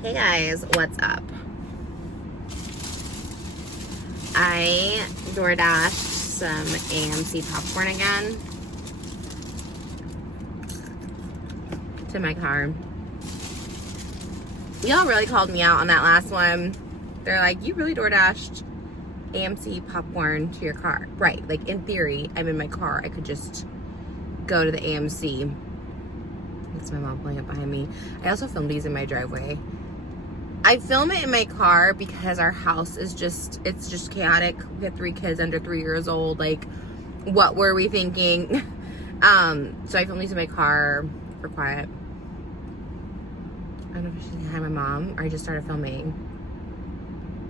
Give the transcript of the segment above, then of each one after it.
Hey guys, what's up? I DoorDashed some AMC popcorn again to my car. Y'all really called me out on that last one. They're like, you really DoorDashed AMC popcorn to your car. Right, like in theory, I'm in my car. I could just go to the AMC. That's my mom pulling up behind me. I also filmed these in my driveway. I film it in my car because our house is it's just chaotic. We have 3 kids under 3 years old. Like, what were we thinking? So I filmed these in my car for quiet. I don't know if she's saying hi to my mom or I just started filming.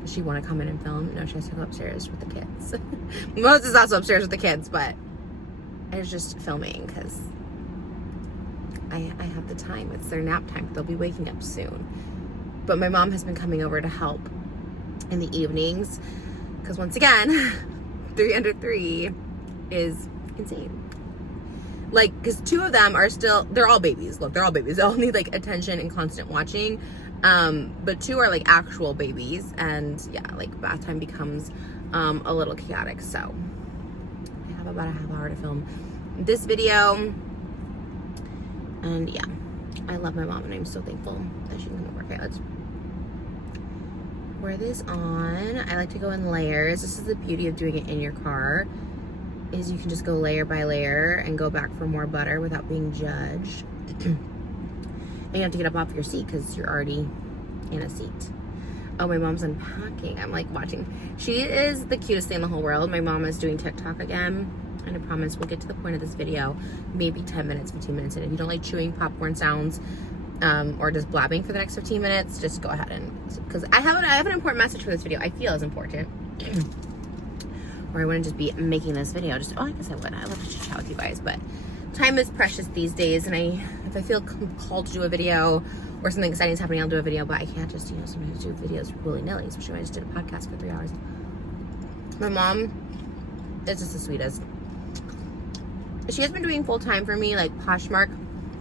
Does she want to come in and film? No, she has to go upstairs with the kids. Moses is also upstairs with the kids, but I was just filming because I have the time. It's their nap time. They'll be waking up soon. But my mom has been coming over to help in the evenings because once again, 3 under 3 is insane. Like, because 2 of them are still, they're all babies. Look, they're all babies. They all need like attention and constant watching. But 2 are like actual babies. And yeah, like bath time becomes a little chaotic. So I have about a half hour to film this video. And yeah, I love my mom and I'm so thankful that she can come to work. Okay, let's pour this on. I like to go in layers. This is the beauty of doing it in your car, is you can just go layer by layer and go back for more butter without being judged. And you have to get up off your seat because you're already in a seat. Oh, my mom's unpacking. I'm like watching. She is the cutest thing in the whole world. My mom is doing TikTok again. And I promise we'll get to the point of this video maybe 10 minutes, 15 minutes in. If you don't like chewing popcorn sounds or just blabbing for the next 15 minutes, just go ahead and, because I have an important message for this video I feel is important. Or I wouldn't just be making this video. I guess I would. I love to chit chat with you guys, but time is precious these days. And if I feel called to do a video or something exciting is happening, I'll do a video, but I can't just, sometimes do videos willy-nilly, especially when I just did a podcast for 3 hours. My mom is just the sweetest. She has been doing full-time for me, like Poshmark,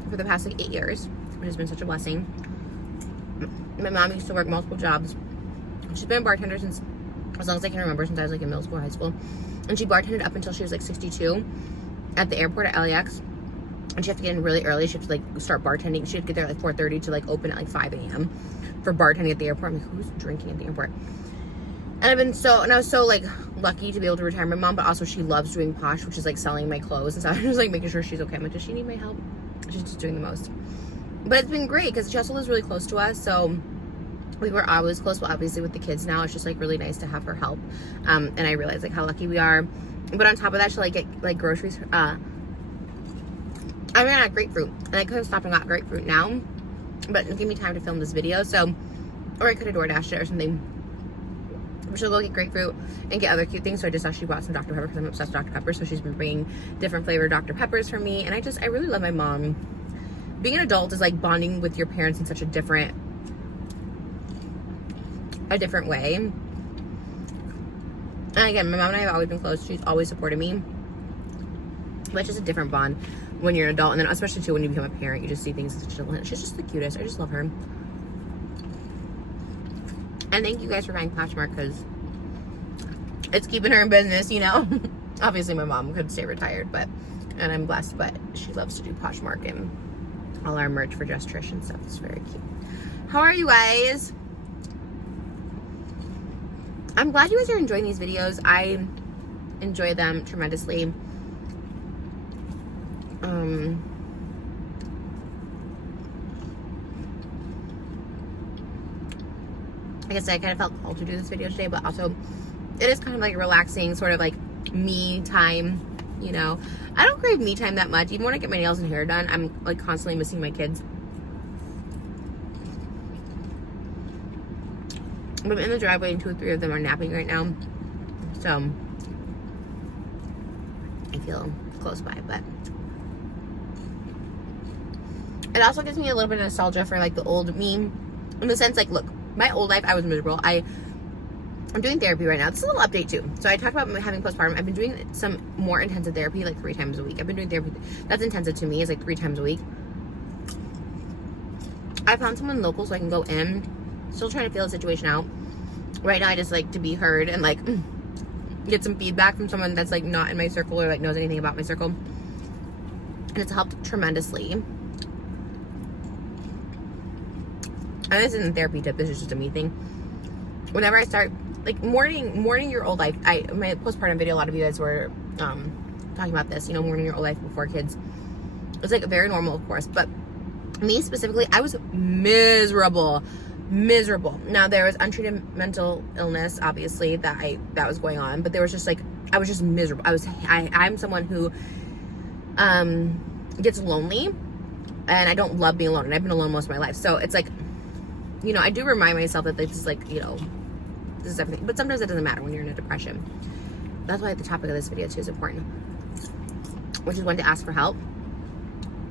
for the past like 8 years, which has been such a blessing. My mom used to work multiple jobs. She's been a bartender since, as long as I can remember, since I was like in middle school, high school. And she bartended up until she was like 62 at the airport at LAX. And she had to get in really early. She had to like start bartending. She had to get there at like 4:30 to like open at like 5 a.m. for bartending at the airport. I'm like, who's drinking at the airport? And I was so like lucky to be able to retire my mom, but also she loves doing Posh, which is like selling my clothes and stuff. I'm just like making sure she's okay. I'm like, does she need my help? She's just doing the most. But it's been great because she also lives really close to us. So we were always close, but obviously with the kids now, it's just like really nice to have her help. And I realize like how lucky we are. But on top of that, she'll like get like groceries. I ran out of grapefruit and I could have stopped and got grapefruit now, but it gave me time to film this video. So, or I could have DoorDashed it or something. She'll go get grapefruit and get other cute things. So I just actually bought some Dr. Pepper because I'm obsessed with Dr. Pepper. So she's been bringing different flavored Dr. Peppers for me. And I really love my mom. Being an adult is like bonding with your parents in such a different way. And again, my mom and I have always been close. She's always supported me. But it's just a different bond when you're an adult. And then especially too when you become a parent, you just see things in such a different. She's just the cutest. I just love her. And thank you guys for buying Poshmark because it's keeping her in business, Obviously, my mom could stay retired, and I'm blessed, but she loves to do Poshmark and all our merch for Just Trish and stuff. It's very cute. How are you guys? I'm glad you guys are enjoying these videos. I enjoy them tremendously. Like I said, I kind of felt called to do this video today, but also it is kind of like a relaxing sort of like me time, I don't crave me time that much. Even when I get my nails and hair done, I'm like constantly missing my kids. But I'm in the driveway and 2 or 3 of them are napping right now. So I feel close by, but it also gives me a little bit of nostalgia for like the old me, in the sense like, look, my old life, I was miserable. I'm doing therapy right now. This is a little update too. So I talked about having postpartum. I've been doing some more intensive therapy like 3 times a week. I've been doing therapy. That's intensive to me. It's like 3 times a week. I found someone local so I can go in. Still trying to feel the situation out. Right now I just like to be heard and like get some feedback from someone that's like not in my circle or like knows anything about my circle. And it's helped tremendously. And this isn't a therapy tip, this is just a me thing. Whenever I start like mourning your old life, my postpartum video, a lot of you guys were talking about this, you know, mourning your old life before kids. It's like very normal, of course, but me specifically, I was miserable. Now there was untreated mental illness, obviously, that was going on, but there was just like, I was just miserable. I'm someone who gets lonely, and I don't love being alone, and I've been alone most of my life. So it's like, you know, I do remind myself that this is like, you know, this is everything, but sometimes it doesn't matter when you're in a depression. That's why the topic of this video too is important, which is when to ask for help.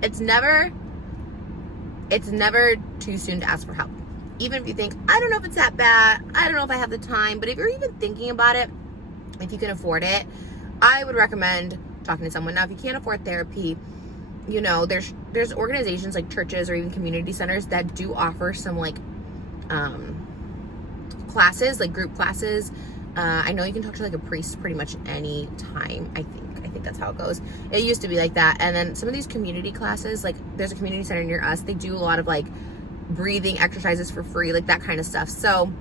It's never too soon to ask for help. Even if you think, I don't know if it's that bad, I don't know if I have the time, but if you're even thinking about it, if you can afford it, I would recommend talking to someone. Now, if you can't afford therapy, you know, there's organizations like churches or even community centers that do offer some like classes, like group classes. I know you can talk to like a priest pretty much any time, I think that's how it goes. It used to be like that. And then some of these community classes, like there's a community center near us, they do a lot of like breathing exercises for free, like that kind of stuff. So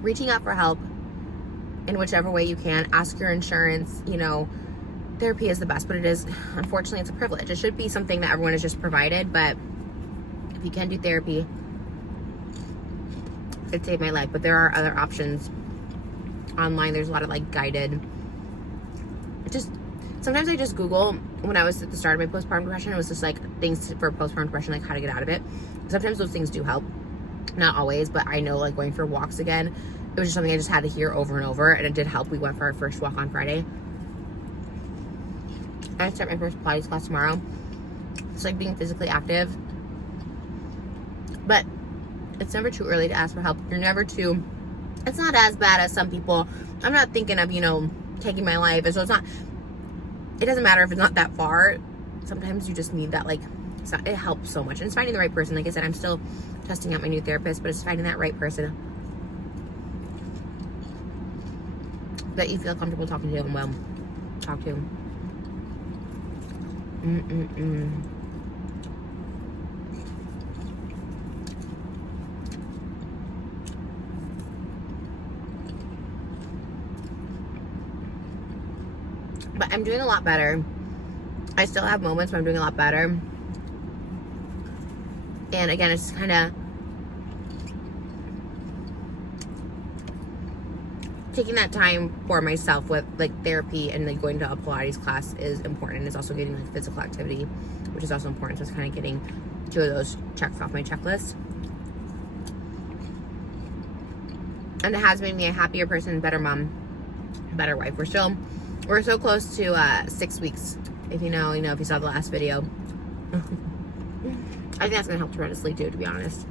reaching out for help in whichever way you can, ask your insurance. You know, therapy is the best, but it is, unfortunately, it's a privilege. It should be something that everyone is just provided, but if you can do therapy, it saved my life. But there are other options online. There's a lot of like guided, sometimes I just Google. When I was at the start of my postpartum depression, it was just like things for postpartum depression, like how to get out of it. Sometimes those things do help, not always, but I know like going for walks again, it was just something I just had to hear over and over, and it did help. We went for our first walk on Friday. I start my first Pilates class tomorrow. It's like being physically active, but it's never too early to ask for help. You're never too, it's not as bad as some people. I'm not thinking of, you know, taking my life, and so it doesn't matter if it's not that far. Sometimes you just need that, like, it helps so much. And it's finding the right person. Like I said, I'm still testing out my new therapist, but it's finding that right person that you feel comfortable talking to and will talk to. But I'm doing a lot better. I still have moments where I'm doing a lot better. And again, it's kind of taking that time for myself with like therapy, and like going to a Pilates class is important. And it's also getting like physical activity, which is also important. So it's kind of getting 2 of those checks off my checklist. And it has made me a happier person, better mom, better wife. We're so close to 6 weeks. If you know, if you saw the last video. I think that's gonna help tremendously too, to be honest.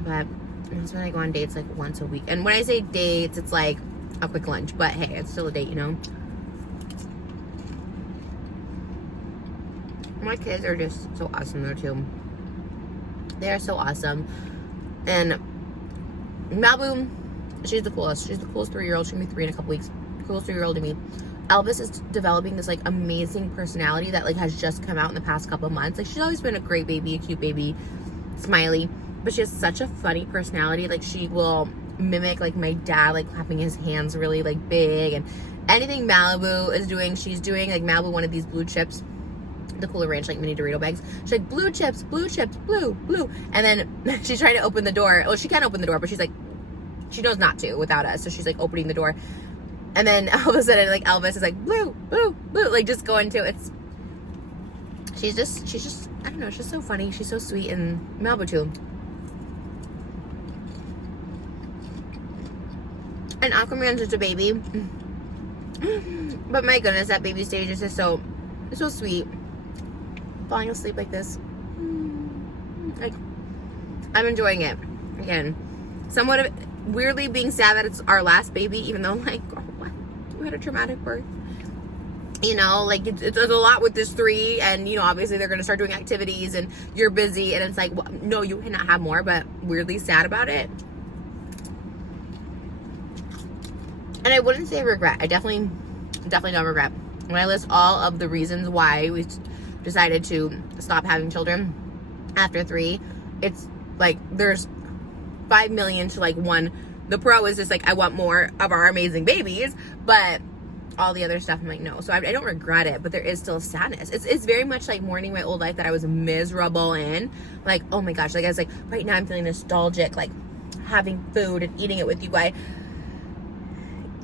But that's when I go on dates like once a week. And when I say dates, it's like a quick lunch, but hey, it's still a date, you know? My kids are just so awesome though too. They are so awesome. And Malibu, she's the coolest. She's the coolest 3-year-old. She's gonna be 3 in a couple weeks. Coolest 3-year-old to me. Elvis is developing this like amazing personality that like has just come out in the past couple months. Like, she's always been a great baby, a cute baby, smiley, but she has such a funny personality. Like, she will mimic like my dad, like clapping his hands really like big, and anything Malibu is doing, she's doing. Like, Malibu wanted these blue chips, the Cooler Ranch like mini Dorito bags. She's like, blue chips, blue, and then she's trying to open the door. Well, she can open the door, but she's like, she knows not to without us, so she's like opening the door. And then all of a sudden, like, Elvis is like, blue, like just going to, she's just, I don't know, she's so funny. She's so sweet, and Malibu too. And Aquaman's just a baby. But my goodness, that baby stage is just so sweet. Falling asleep like this. Like, I'm enjoying it. Again, somewhat of weirdly being sad that it's our last baby, even though, like, oh, what? You had a traumatic birth. You know, like it's a lot with this 3, and you know, obviously they're gonna start doing activities and you're busy, and it's like, well, no, you cannot have more, but weirdly sad about it. And I wouldn't say regret. I definitely don't regret. When I list all of the reasons why we decided to stop having children after 3, it's like there's 5 million to like 1. The pro is just like, I want more of our amazing babies, but all the other stuff, I'm like, no. So I don't regret it, but there is still sadness. It's very much like mourning my old life that I was miserable in. Like, oh my gosh, like I was like, right now I'm feeling nostalgic, like having food and eating it with you guys.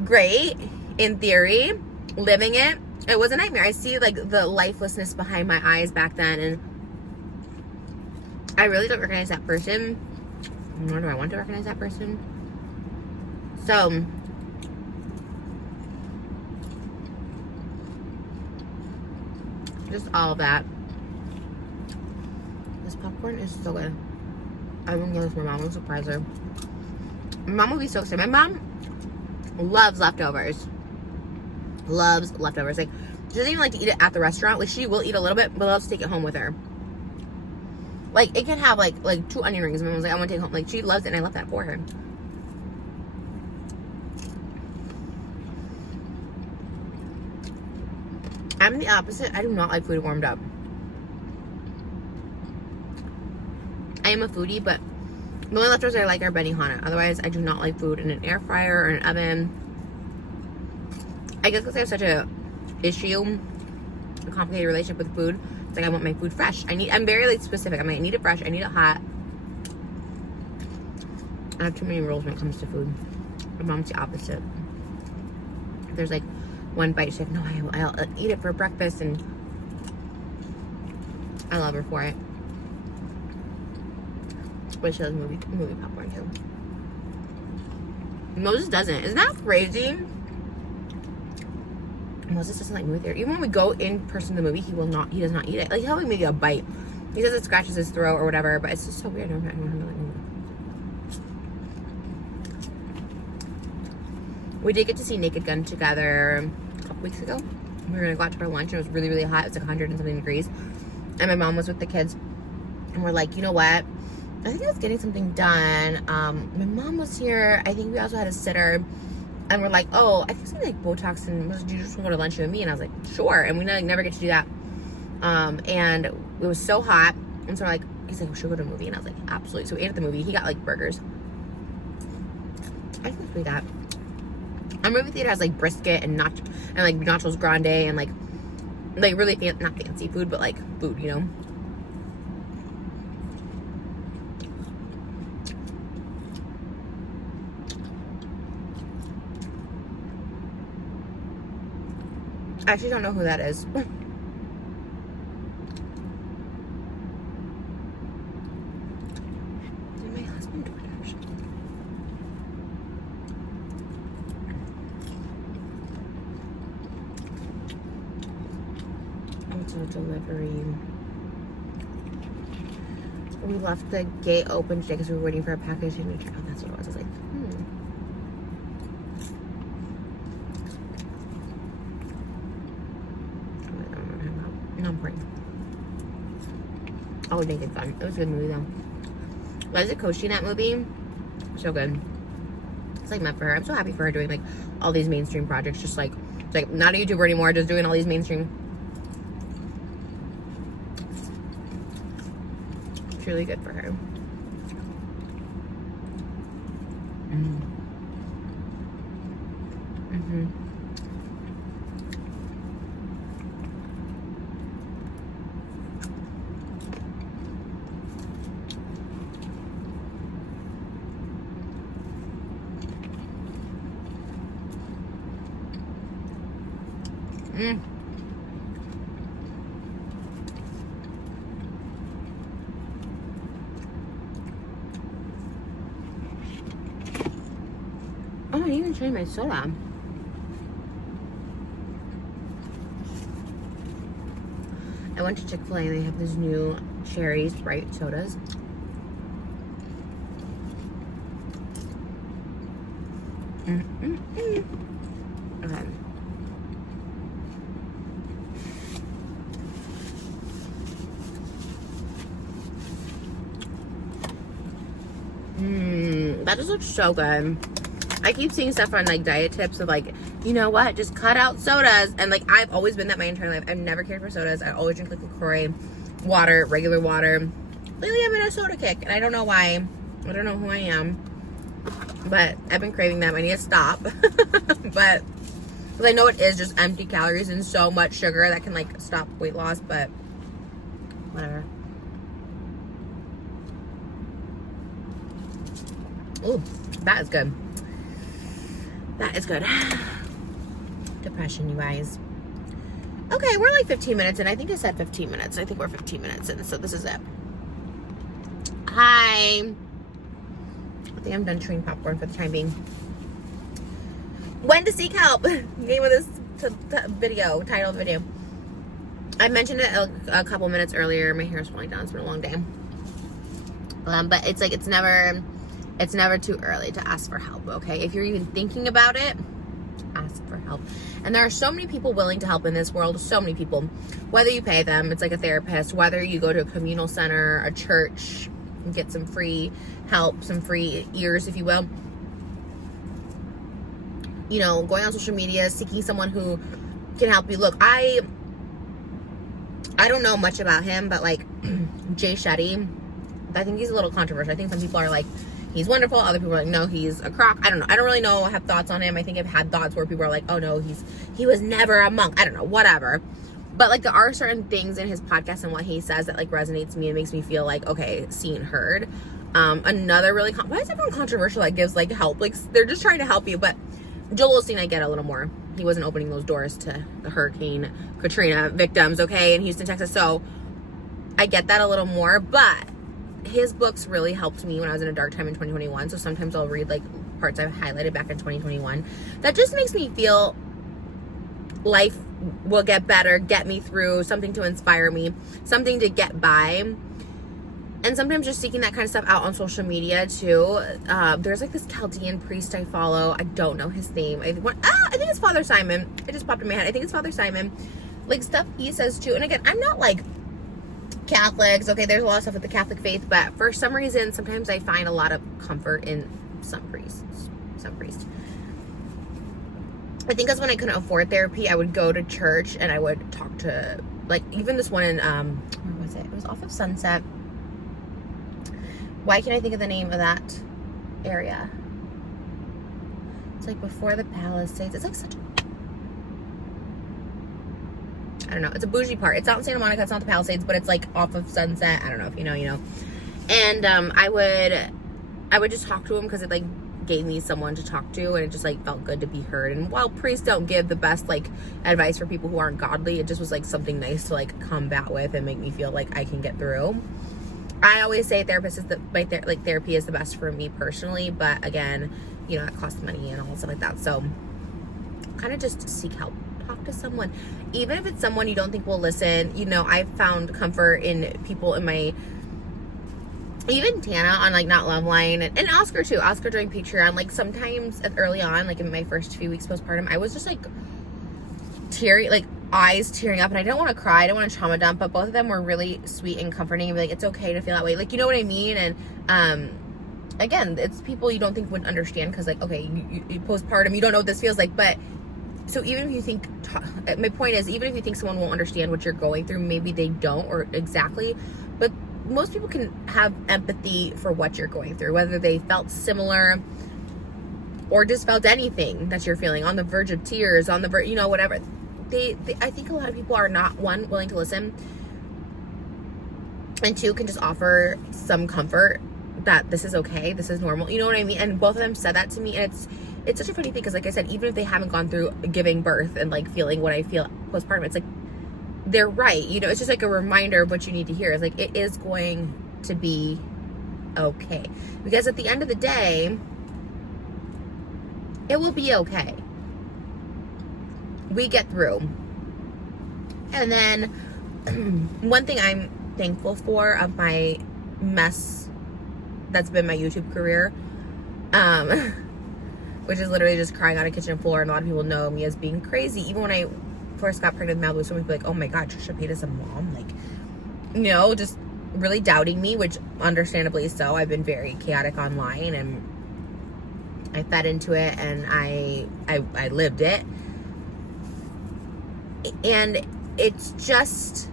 Great, in theory, living it. It was a nightmare. I see like the lifelessness behind my eyes back then, and I really don't recognize that person, nor do I want to recognize that person. So just all of that. This popcorn is so good. I'm gonna give this to my mom. I'm surprise her. My mom will be so excited. My mom loves leftovers. Loves leftovers. Like, she doesn't even like to eat it at the restaurant. Like, she will eat a little bit, but loves to take it home with her. Like, it can have like 2 onion rings. My mom's like, I want to take it home. Like, she loves it, and I love that for her. I'm the opposite. I do not like food warmed up. I am a foodie, but the only leftovers I like are Benihana. Otherwise, I do not like food in an air fryer or an oven. I guess because I have such a complicated relationship with food. It's like, I want my food fresh. I'm very like specific. I'm like, I need it fresh. I need it hot. I have too many rules when it comes to food. My mom's the opposite. If there's like 1 bite, she's like, no, I'll eat it for breakfast, and I love her for it. But she loves movie popcorn too. Moses doesn't. Isn't that crazy? Moses doesn't like movie theater. Even when we go in person to the movie, he does not eat it. Like, he'll have maybe a bite. He says it scratches his throat or whatever, but it's just so weird. I don't know how to like movie. We did get to see Naked Gun together a couple weeks ago. We were gonna go out to our lunch. It was really, really hot. It was like 100 and something degrees. And my mom was with the kids. And we're like, you know what? I think I was getting something done. My mom was here. I think we also had a sitter. And we're like, oh, I think something like Botox, and do you just want to go to lunch with me? And I was like, sure. And we never get to do that. And it was so hot. And so we're like, he's like, we should go to a movie. And I was like, absolutely. So we ate at the movie. He got like burgers. I think it's pretty that. Our movie theater has like brisket and like nachos grande and like really not fancy food, but like food, you know. I actually don't know who that is. Did my husband DoorDash? It's a delivery. We left the gate open today because we were waiting for a package signature. Oh, that's what it was. I was like, No, I'm praying. Oh, Naked Gun. It was a good movie though. Liza Koshy in that movie, so good. It's like meant for her. I'm so happy for her doing like all these mainstream projects. Just like, it's like not a YouTuber anymore, just doing all these mainstream. It's really good for her. Oh, I didn't even change my soda. I went to Chick-fil-A and they have these new cherry Sprite sodas. Okay. That just looks so good. I keep seeing stuff on like diet tips of like, you know what, just cut out sodas. And like, I've always been that my entire life. I've never cared for sodas. I always drink like LaCroix, water, regular water. Lately I'm in a soda kick and I don't know why. I don't know who I am, but I've been craving them. I need to stop. But because I know it is just empty calories and so much sugar that can like stop weight loss, but whatever. Ooh, that is good. That is good. Depression, you guys. Okay, we're like 15 minutes in. I think I said 15 minutes. I think we're 15 minutes in, so this is it. Hi. I think I'm done chewing popcorn for the time being. When to seek help. Name of this video, title of the video. I mentioned it a couple minutes earlier. My hair is falling down. It's been a long day. But it's like, it's never too early to ask for help, okay? If you're even thinking about it, ask for help. And there are so many people willing to help in this world, so many people. Whether you pay them, it's like a therapist, whether you go to a communal center, a church, and get some free help, some free ears, if you will. You know, going on social media, seeking someone who can help you. Look, I don't know much about him, but like Jay Shetty, I think he's a little controversial. I think some people are like, he's wonderful. Other people are like, no, he's a crock. I don't know. I don't really know. I have thoughts on him. I think I've had thoughts where people are like, oh no, he was never a monk. I don't know, whatever. But like there are certain things in his podcast and what he says that like resonates me and makes me feel like, okay, seen, heard. Another really, why is everyone controversial that gives like help? Like they're just trying to help you. But Joel Osteen, I get a little more. He wasn't opening those doors to the Hurricane Katrina victims, okay, in Houston, Texas. So I get that a little more, but his books really helped me when I was in a dark time in 2021. So sometimes I'll read like parts I've highlighted back in 2021. That just makes me feel life will get better, get me through, something to inspire me, something to get by. And sometimes just seeking that kind of stuff out on social media too. There's like this Chaldean priest I follow. I don't know his name. I think it's Father Simon. It just popped in my head. I think it's Father Simon. Like stuff he says too. And again, I'm not like Catholics. Okay, there's a lot of stuff with the Catholic faith, but for some reason, sometimes I find a lot of comfort in some priests. I think that's when I couldn't afford therapy. I would go to church and I would talk to, like, even this one in, where was it? It was off of Sunset. Why can't I think of the name of that area? It's like before the Palisades. It's like such a, I don't know. It's a bougie part. It's not in Santa Monica. It's not the Palisades, but it's like off of Sunset. I don't know if you know, you know. And I would just talk to him because it like gave me someone to talk to, and it just like felt good to be heard. And while priests don't give the best like advice for people who aren't godly, it just was like something nice to like combat with and make me feel like I can get through. I always say therapist is therapy is the best for me personally, but again, you know, it costs money and all stuff like that. So kind of just seek help. Talk to someone, even if it's someone you don't think will listen. You know, I've found comfort in people in my, even Tana on like Not Loveline, and Oscar too. Oscar during Patreon. Like sometimes early on, like in my first few weeks postpartum, I was just like teary, like eyes tearing up, and I didn't want to cry. I didn't want to trauma dump, but both of them were really sweet and comforting and be like, it's okay to feel that way. Like, you know what I mean? And again, it's people you don't think would understand because like, okay, you postpartum, you don't know what this feels like, but so even if you think, my point is, even if you think someone won't understand what you're going through, maybe they don't, or exactly, but most people can have empathy for what you're going through, whether they felt similar or just felt anything that you're feeling, on the verge of tears, on the verge, you know, whatever. I think a lot of people are not, one, willing to listen, and two, can just offer some comfort that this is okay, this is normal, you know what I mean? And both of them said that to me, and it's such a funny thing because, like I said, even if they haven't gone through giving birth and like feeling what I feel postpartum, it's like they're right. You know, it's just like a reminder of what you need to hear. It's like it is going to be okay, because at the end of the day, it will be okay. We get through. And then one thing I'm thankful for of my mess that's been my YouTube career, which is literally just crying on a kitchen floor, and a lot of people know me as being crazy. Even when I first got pregnant with Malibu, someone would be like, oh my god, Trisha Paytas a mom? Like, you know, just really doubting me, which understandably so. I've been very chaotic online, and I fed into it, and I lived it. And it's just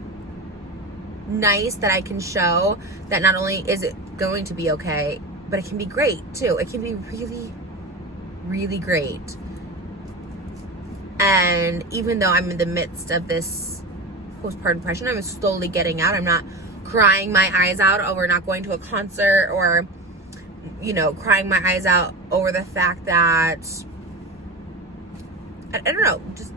nice that I can show that not only is it going to be okay, but it can be great too. It can be really, really great. And even though I'm in the midst of this postpartum depression, I'm slowly getting out. I'm not crying my eyes out over not going to a concert, or, you know, crying my eyes out over the fact that, I don't know, just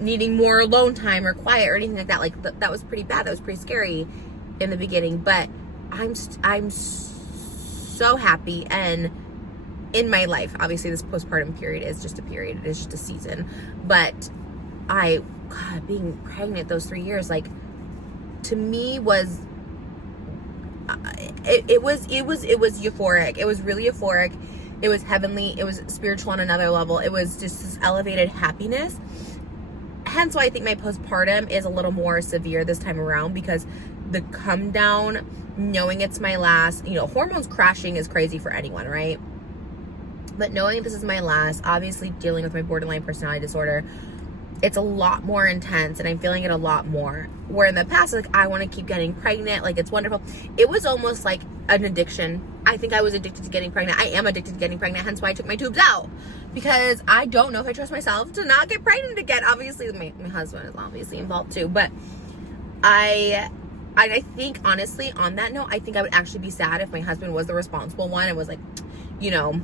needing more alone time or quiet or anything like that. Like, that was pretty bad. That was pretty scary in the beginning. But I'm so happy. And in my life, obviously this postpartum period is just a period. It is just a season. But God, being pregnant those 3 years, like, to me was, it was euphoric. It was really euphoric. It was heavenly. It was spiritual on another level. It was just this elevated happiness. Hence why I think my postpartum is a little more severe this time around, because the come down, knowing it's my last, you know, hormones crashing is crazy for anyone, right? But knowing this is my last, obviously dealing with my borderline personality disorder, it's a lot more intense, and I'm feeling it a lot more. Where in the past, like, I want to keep getting pregnant, like, it's wonderful. It was almost like an addiction. I think I was addicted to getting pregnant. I am addicted to getting pregnant, hence why I took my tubes out. Because I don't know if I trust myself to not get pregnant again. Obviously, my husband is obviously involved too. But I think, honestly, on that note, I think I would actually be sad if my husband was the responsible one and was like, you know,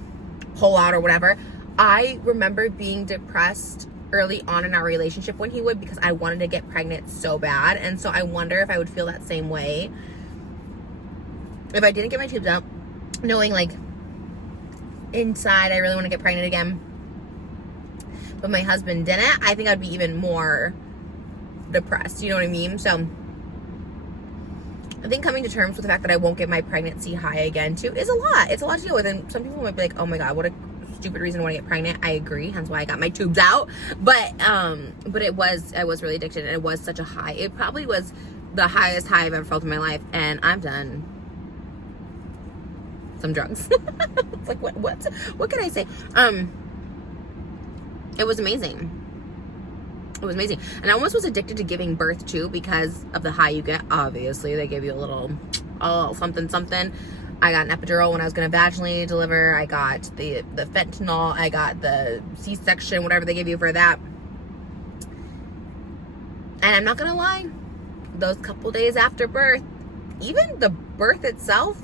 pull out or whatever. I remember being depressed early on in our relationship when he would, because I wanted to get pregnant so bad. And so I wonder if I would feel that same way if I didn't get my tubes out, knowing, like, inside I really want to get pregnant again, but my husband didn't. I think I'd be even more depressed, you know what I mean? So I think coming to terms with the fact that I won't get my pregnancy high again too is a lot. It's a lot to deal with. And some people might be like, oh my God, what a stupid reason to want to get pregnant. I agree, hence why I got my tubes out. But I was really addicted, and it was such a high. It probably was the highest high I've ever felt in my life, and I've done some drugs. It's like, what can I say? It was amazing. It was amazing. And I almost was addicted to giving birth too, because of the high you get. Obviously, they give you a little something. I got an epidural when I was going to vaginally deliver. I got the fentanyl. I got the C-section, whatever they give you for that. And I'm not going to lie, those couple days after birth, even the birth itself,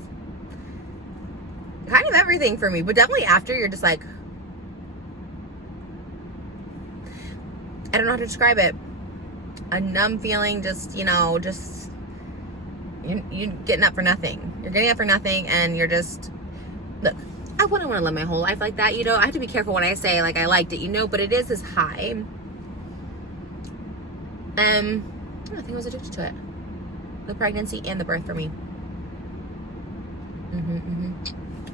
kind of everything for me, but definitely after, you're just like, I don't know how to describe it. A numb feeling, just, you know, just, you're getting up for nothing. You're getting up for nothing, and you're just, look, I wouldn't want to live my whole life like that, you know. I have to be careful when I say, like, I liked it, you know, but it is this high. I think I was addicted to it. The pregnancy and the birth for me.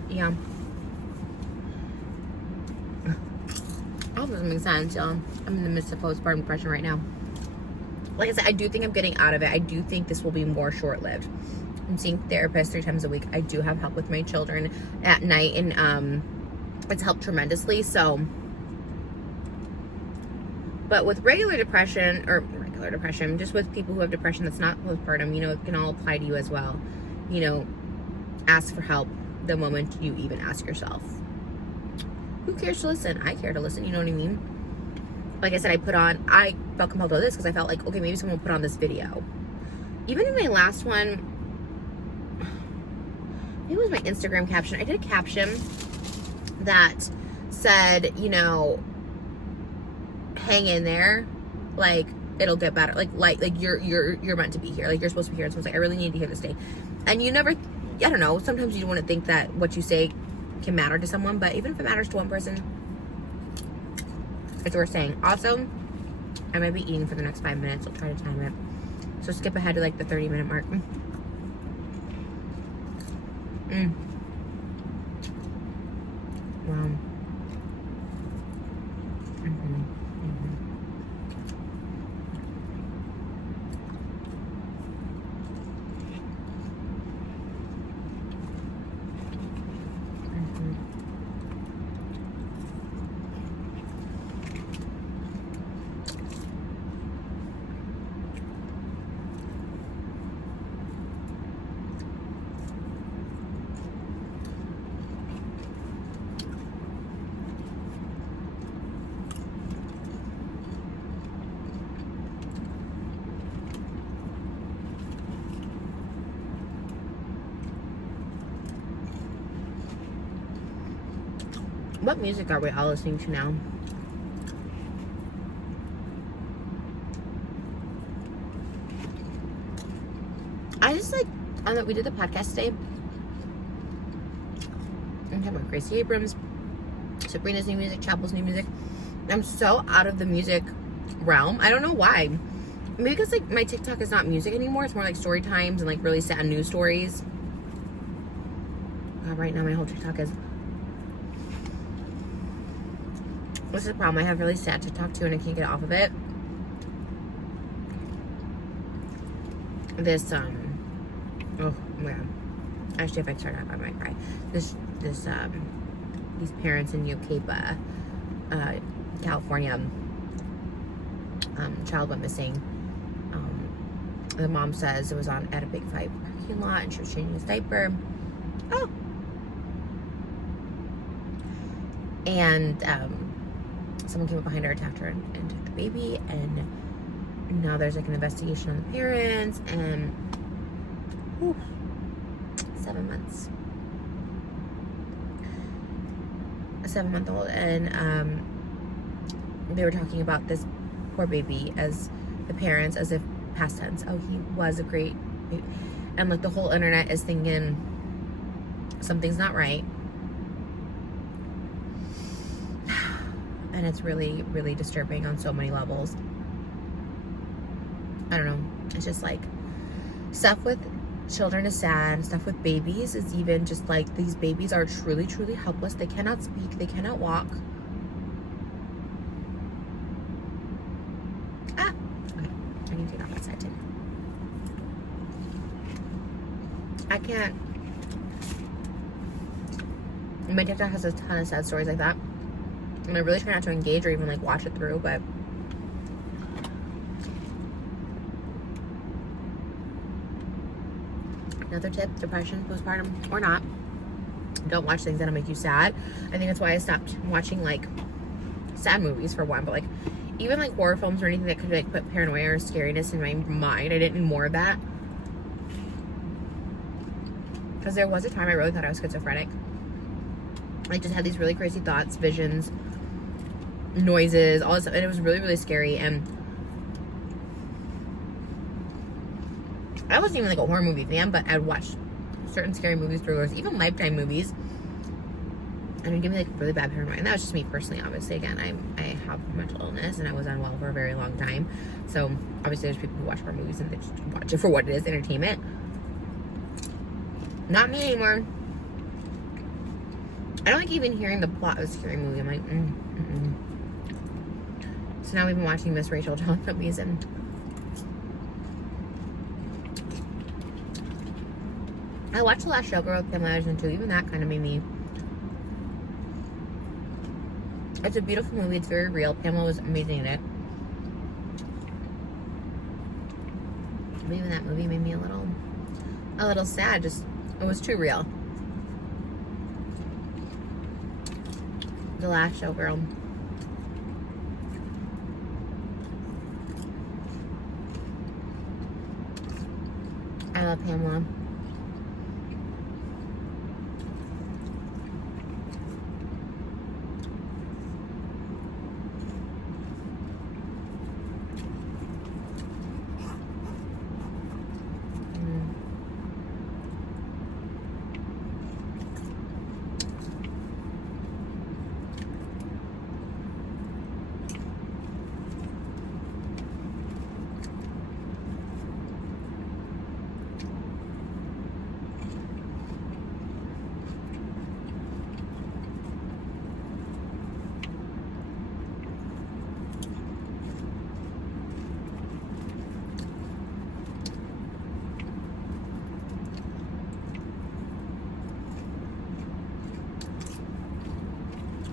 Yeah. I hope it doesn't make sense, y'all. I'm in the midst of postpartum depression right now. Like I said, I do think I'm getting out of it. I do think this will be more short-lived. I'm seeing therapists 3 times a week. I do have help with my children at night, and it's helped tremendously. So, but with regular depression, just with people who have depression that's not postpartum, you know, it can all apply to you as well. You know, ask for help the moment you even ask yourself. Who cares to listen? I care to listen, you know what I mean? Like I said, I felt compelled to do this because I felt like, okay, maybe someone will put on this video. Even in my last one, it was my Instagram caption. I did a caption that said, you know, hang in there, like, it'll get better. Like you're meant to be here. Like, you're supposed to be here. And someone's like, I really need to hear this day. And you never, I don't know, sometimes you wouldn't think that what you say can matter to someone, but even if it matters to one person, it's worth saying. Also, I might be eating for the next 5 minutes. I'll try to time it. So skip ahead to like the 30-minute mark. Wow. What music are we all listening to now? I just like, we did the podcast today. I'm talking about Gracie Abrams, Sabrina's new music, Chapel's new music. I'm so out of the music realm. I don't know why. Maybe because like my TikTok is not music anymore. It's more like story times and like really sad news stories. God, right now my whole TikTok is... This is the problem. I have really sad TikTok too and I can't get off of it. This, oh my God. Actually, if I start up, I might cry. These parents in Yucaipa, California, child went missing. The mom says it was at a Big Five parking lot and she was changing his diaper. Oh. And someone came up behind her, attacked her, and took the baby. And now there's like an investigation on the parents. And 7 months. A 7-month-old. And they were talking about this poor baby as the parents, as if past tense. Oh, he was a great baby. And like the whole internet is thinking something's not right. And it's really, really disturbing on so many levels. I don't know. It's just like stuff with children is sad. Stuff with babies is even just like these babies are truly, truly helpless. They cannot speak. They cannot walk. Okay. I need to get off that side too. I can't. My TikTok has a ton of sad stories like that. And I really try not to engage or even like watch it through, but another tip, depression, postpartum, or not, don't watch things that'll make you sad. I think that's why I stopped watching like sad movies for one, but like even like horror films or anything that could like put paranoia or scariness in my mind. I didn't need more of that. Because there was a time I really thought I was schizophrenic. I just had these really crazy thoughts, visions, noises, all this stuff, and it was really, really scary. And I wasn't even like a horror movie fan, but I'd watch certain scary movies, thrillers, even Lifetime movies, and it'd give me like really bad paranoia. And that was just me personally. Obviously, again, I have mental illness and I was unwell for a very long time. So obviously there's people who watch horror movies and they just watch it for what it is, entertainment. Not me anymore. I don't like even hearing the plot of a scary movie. I'm like, So now we've been watching Miss Rachel Teletubbies, and I watched the last Showgirl with Pamela Anderson too. Even that kind of made me... It's a beautiful movie. It's very real. Pamela was amazing in it. But even that movie made me a little sad. Just, it was too real. The last Showgirl. I love Pamela.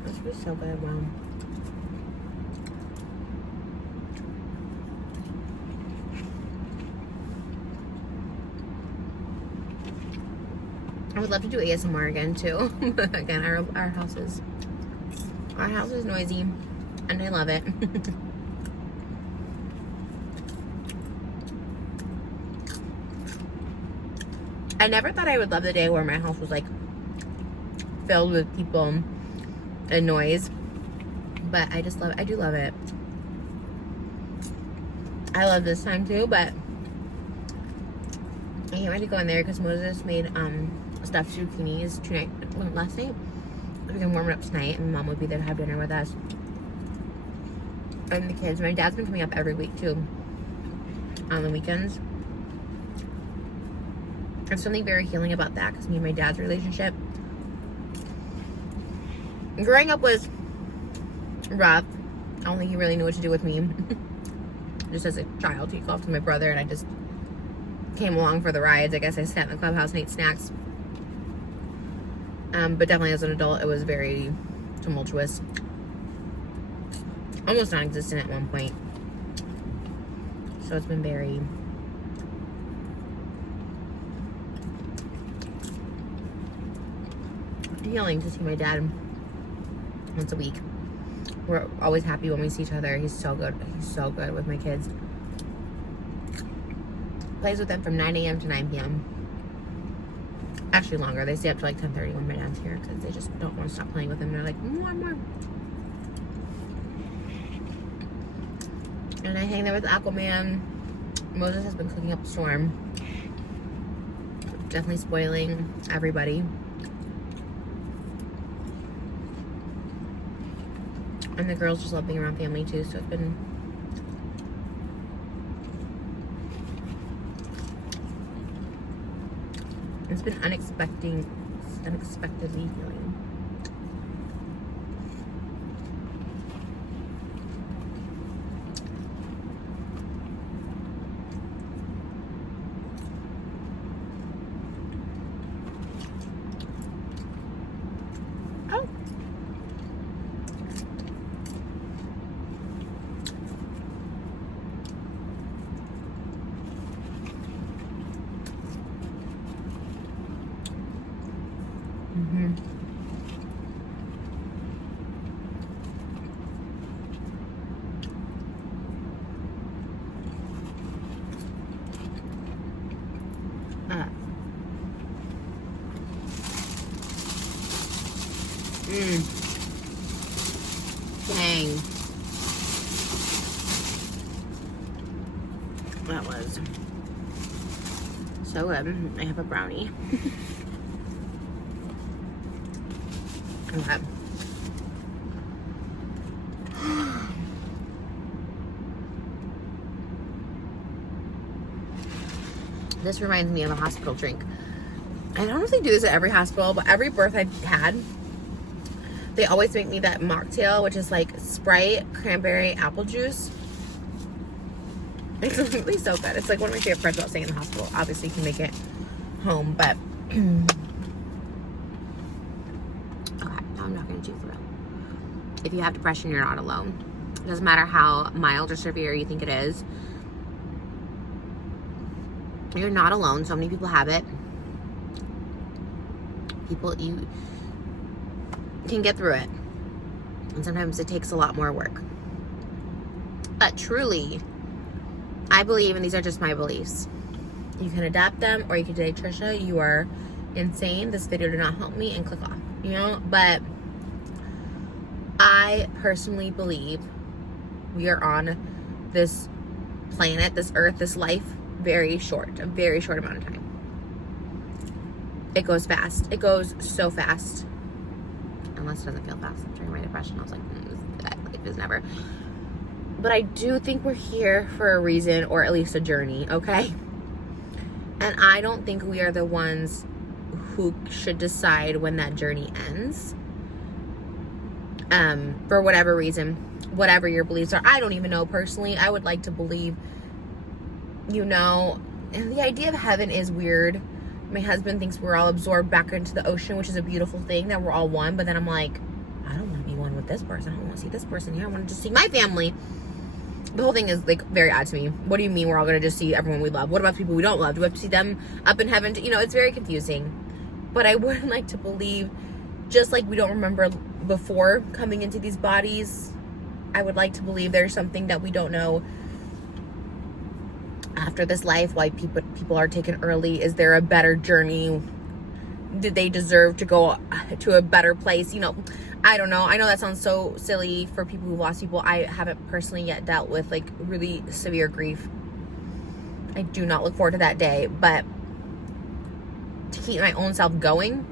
This was so good. Wow. I would love to do ASMR again too. But again, our house is noisy and I love it. I never thought I would love the day where my house was like filled with people and noise. But I just love it. I do love it. I love this time too, but I can't wait to go in there because Moses made stuffed zucchinis last night. We can warm it up tonight, and Mom would be there to have dinner with us and the kids. My dad's been coming up every week too on the weekends. There's something very healing about that because me and my dad's relationship growing up was rough. I don't think he really knew what to do with me. Just as a child, he called to my brother, and I just came along for the rides. I guess I sat in the clubhouse and ate snacks. But definitely as an adult, it was very tumultuous. Almost non-existent at one point. So it's been very healing to see my dad once a week. We're always happy when we see each other. He's so good. He's so good with my kids. Plays with them from 9 a.m. to 9 p.m. Actually longer. They stay up to like 10:30 when my dad's here because they just don't want to stop playing with him. They're like, more. And I hang there with Aquaman. Moses has been cooking up a storm. Definitely spoiling everybody. And the girls just love being around family too, so it's been unexpectedly healing. Oh. Dang. That was so good. I have a brownie. Okay. This reminds me of a hospital drink. I don't know if they do this at every hospital, but every birth I've had, they always make me that mocktail, which is like Sprite, cranberry, apple juice. It's really so good. It's like one of my favorite parts about staying in the hospital. Obviously, you can make it home, but okay, now I'm not going to chew through it. If you have depression, you're not alone. It doesn't matter how mild or severe you think it is. You're not alone. So many people have it. You can get through it. And sometimes it takes a lot more work. But truly, I believe, and these are just my beliefs, you can adapt them, or you can say, Trisha, you are insane. This video did not help me, and click off. You know? But I personally believe we are on this planet, this earth, this life, a very short amount of time. It goes fast. It goes so fast. Unless it doesn't feel fast. During my depression, I was like, life is never. But I do think we're here for a reason, or at least a journey, okay? And I don't think we are the ones who should decide when that journey ends. For whatever reason, whatever your beliefs are. I don't even know personally. I would like to believe, and the idea of heaven is weird. My husband thinks we're all absorbed back into the ocean, which is a beautiful thing, that we're all one. But then I'm like, I don't want to be one with this person. I don't want to see this person here. I want to just see my family. The whole thing is like very odd to me. What do you mean we're all going to just see everyone we love? What about people we don't love? Do we have to see them up in heaven? It's very confusing. But I would like to believe, just like we don't remember before coming into these bodies, I would like to believe there's something that we don't know after this life, why people are taken early. Is there a better journey? Did they deserve to go to a better place? I don't know. I know that sounds so silly for people who lost people. I haven't personally yet dealt with like really severe grief. I do not look forward to that day, but to keep my own self going,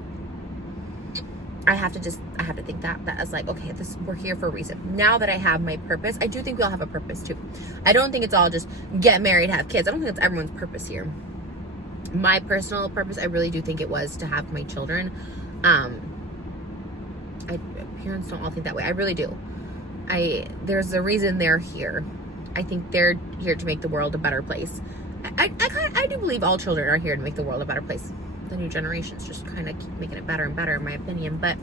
I have to think that as like, okay, we're here for a reason. Now that I have my purpose, I do think we all have a purpose too. I don't think it's all just get married, have kids. I don't think that's everyone's purpose here. My personal purpose, I really do think it was to have my children. Parents don't all think that way. I really do. There's a reason they're here. I think they're here to make the world a better place. I do believe all children are here to make the world a better place. The new generations just kind of keep making it better and better, in my opinion. But,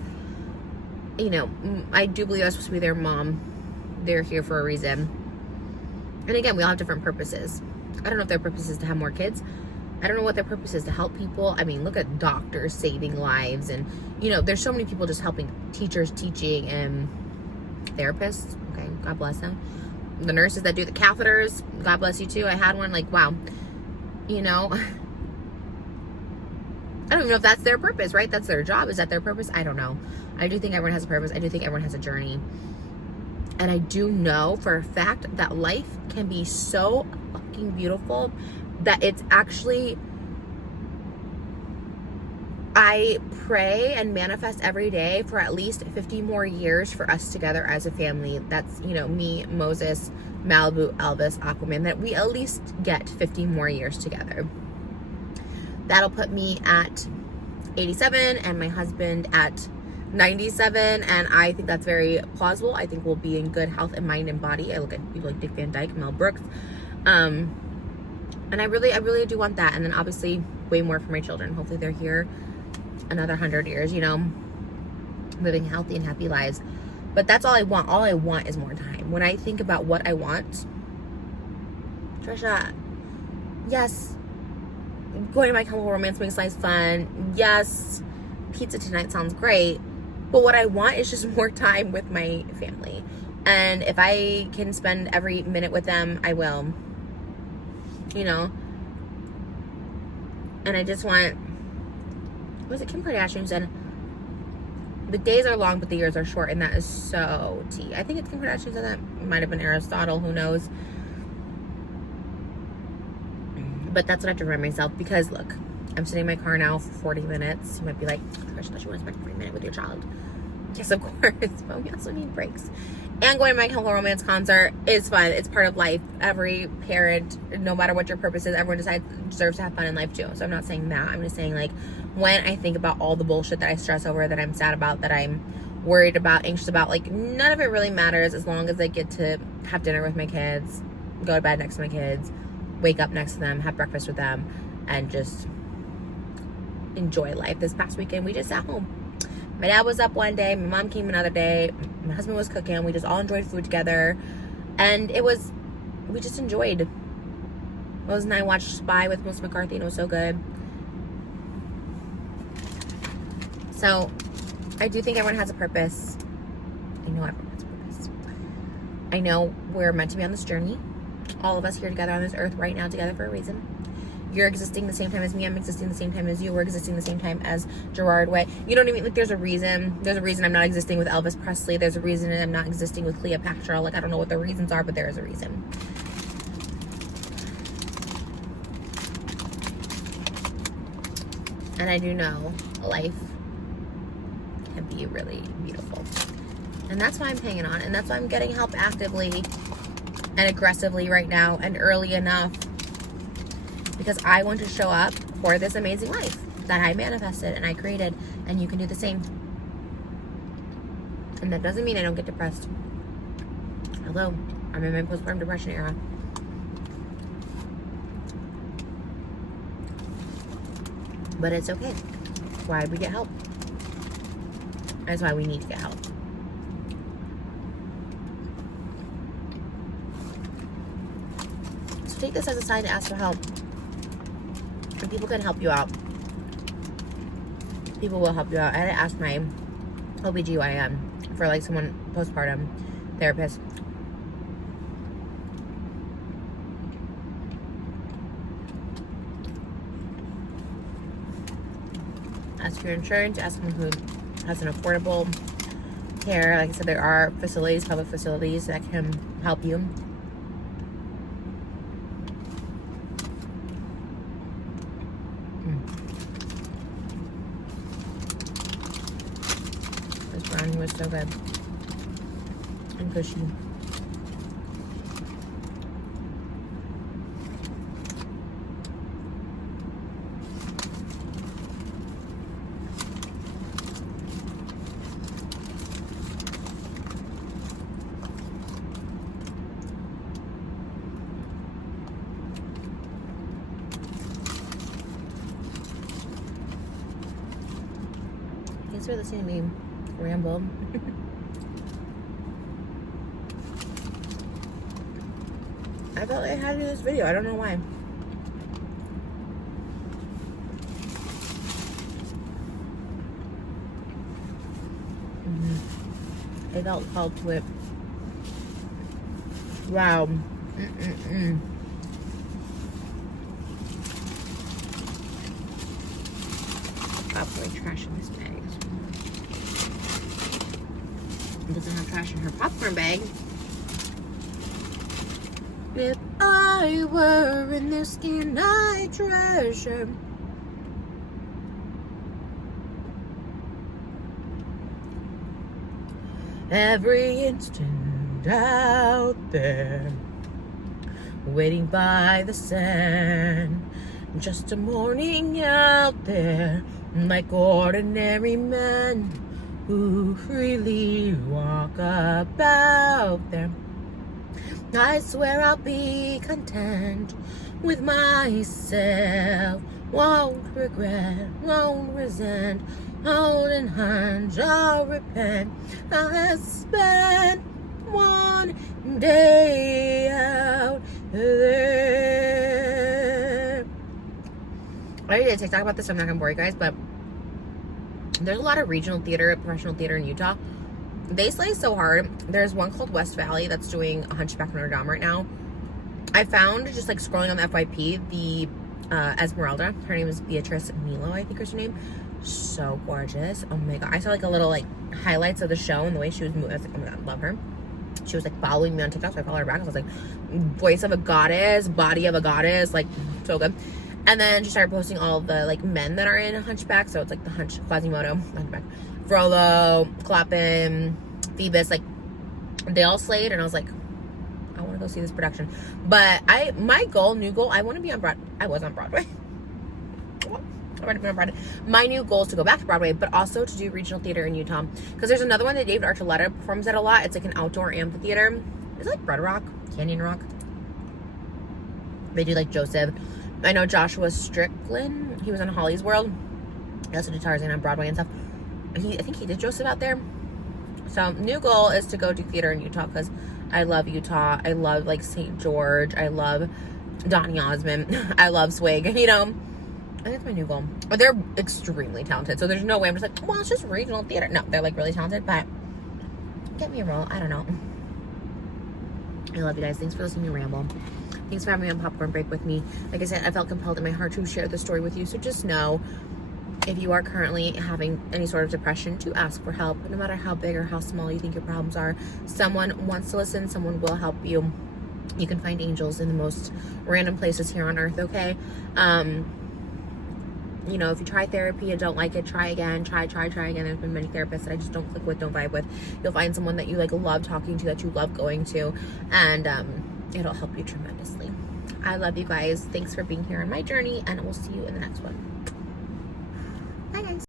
you know, I do believe I was supposed to be their mom. They're here for a reason. And again, we all have different purposes. I don't know if their purpose is to have more kids. I don't know what their purpose is to help people. I mean, look at doctors saving lives. And, you know, there's so many people just helping, teachers teaching, and therapists. Okay, God bless them. The nurses that do the catheters, God bless you too. I had one, like, wow. You know, I don't even know if that's their purpose, right? That's their job. Is that their purpose? I don't know. I do think everyone has a purpose. I do think everyone has a journey. And I do know for a fact that life can be so fucking beautiful that it's actually, I pray and manifest every day for at least 50 more years for us together as a family. That's, you know, me, Moses, Malibu, Elvis, Aquaman, that we at least get 50 more years together. That'll put me at 87 and my husband at 97, and I think that's very plausible. I think we'll be in good health and mind and body. I look at people like Dick Van Dyke, Mel Brooks, and I really do want that. And then obviously way more for my children. Hopefully they're here another 100 years, you know, living healthy and happy lives. But that's all I want. All I want is more time. When I think about what I want, Trisha, yes, going to My Chemical Romance makes life fun. Yes, pizza tonight sounds great. But what I want is just more time with my family. And if I can spend every minute with them, I will. You know? And I just want, was it Kim Kardashian who said, the days are long, but the years are short, and that is so tea. I think it's Kim Kardashian said that. It might have been Aristotle, who knows. But that's what I have to remind myself, because look, I'm sitting in my car now for 40 minutes. You might be like, Trish, don't you want to spend 40 minutes with your child? Yes, of course, but we also need breaks. And going to My Chemical Romance concert is fun. It's part of life. Every parent, no matter what your purpose is, everyone deserves to have fun in life too. So I'm not saying that. I'm just saying, like, when I think about all the bullshit that I stress over, that I'm sad about, that I'm worried about, anxious about, like, none of it really matters as long as I get to have dinner with my kids, go to bed next to my kids, wake up next to them, have breakfast with them, and just enjoy life. This past weekend, we just sat home. My dad was up one day, my mom came another day, my husband was cooking, we just all enjoyed food together, and we just enjoyed. Rose and I watched Spy with Melissa McCarthy, and it was so good. So, I do think everyone has a purpose. I know everyone has a purpose. I know we're meant to be on this journey. All of us here together on this earth right now together for a reason. You're existing the same time as me. I'm existing the same time as you. We're existing the same time as Gerard Way. You know what I mean? Like, there's a reason. There's a reason I'm not existing with Elvis Presley. There's a reason I'm not existing with Cleopatra. Like, I don't know what the reasons are, but there is a reason. And I do know life can be really beautiful. And that's why I'm hanging on. And that's why I'm getting help actively and aggressively right now, and early enough, because I want to show up for this amazing life that I manifested and I created, and you can do the same. And that doesn't mean I don't get depressed. Hello, I'm in my postpartum depression era. But it's okay. That's why we get help. That's why we need to get help. So take this as a sign to ask for help. And people can help you out. People will help you out. I had to ask my OBGYN for, like, someone postpartum therapist. Ask your insurance. Ask someone who has an affordable care. Like I said, there are facilities, public facilities that can help you. This brownie was so good and cushy. Thanks for listening to me ramble. I felt like I had to do this video. I don't know why. I felt called to it. Wow. Probably trash in this bag. It doesn't have trash in her popcorn bag. If I were in the skin I treasure, every instant out there, waiting by the sand, just a morning out there, like ordinary men who freely walk about there. I swear I'll be content with myself, won't regret, won't resent, holding hands, I'll repent. I spent one day out there. I already did a TikTok about this, so I'm not gonna bore you guys, but there's a lot of regional theater, professional theater in Utah. They slay so hard. There's one called West Valley that's doing a Hunchback of Notre Dame right now. I found, just like scrolling on the FYP, the Esmeralda. Her name is Beatrice Milo, I think is her name. So gorgeous. Oh my god. I saw like a little like highlights of the show and the way she was moving. I was like, oh my god, love her. She was like following me on TikTok, so I followed her back. I was like, voice of a goddess, body of a goddess, like so good. And then she started posting all the like men that are in Hunchback. So it's like the Quasimodo, Hunchback, Frollo, Clappin, Phoebus, like they all slayed, and I was like, I want to go see this production. But my new goal, I want to be on Broadway. I was on Broadway. I've already been on Broadway. My new goal is to go back to Broadway, but also to do regional theater in Utah. Because there's another one that David Archuleta performs at a lot. It's like an outdoor amphitheater. Is it like Red Rock? Canyon Rock? They do like Joseph. I know Joshua Strickland. He was on Holly's World. He also did Tarzan on Broadway and stuff. I think he did Joseph out there. So new goal is to go do theater in Utah because I love Utah. I love like St. George. I love Donny Osmond. I love Swig. You know, I think that's my new goal. But they're extremely talented. So there's no way I'm just like, well, it's just regional theater. No, they're like really talented. But get me a role. I don't know. I love you guys. Thanks for listening to me ramble. Thanks for having me on Popcorn Break with me. Like I said, I felt compelled in my heart to share this story with you. So just know, if you are currently having any sort of depression, to ask for help. No matter how big or how small you think your problems are, someone wants to listen. Someone will help you. You can find angels in the most random places here on earth, okay? You know, if you try therapy and don't like it, try again. Try again. There's been many therapists that I just don't click with, don't vibe with. You'll find someone that you like love talking to, that you love going to, and it'll help you tremendously. I love you guys. Thanks for being here on my journey, and we'll see you in the next one.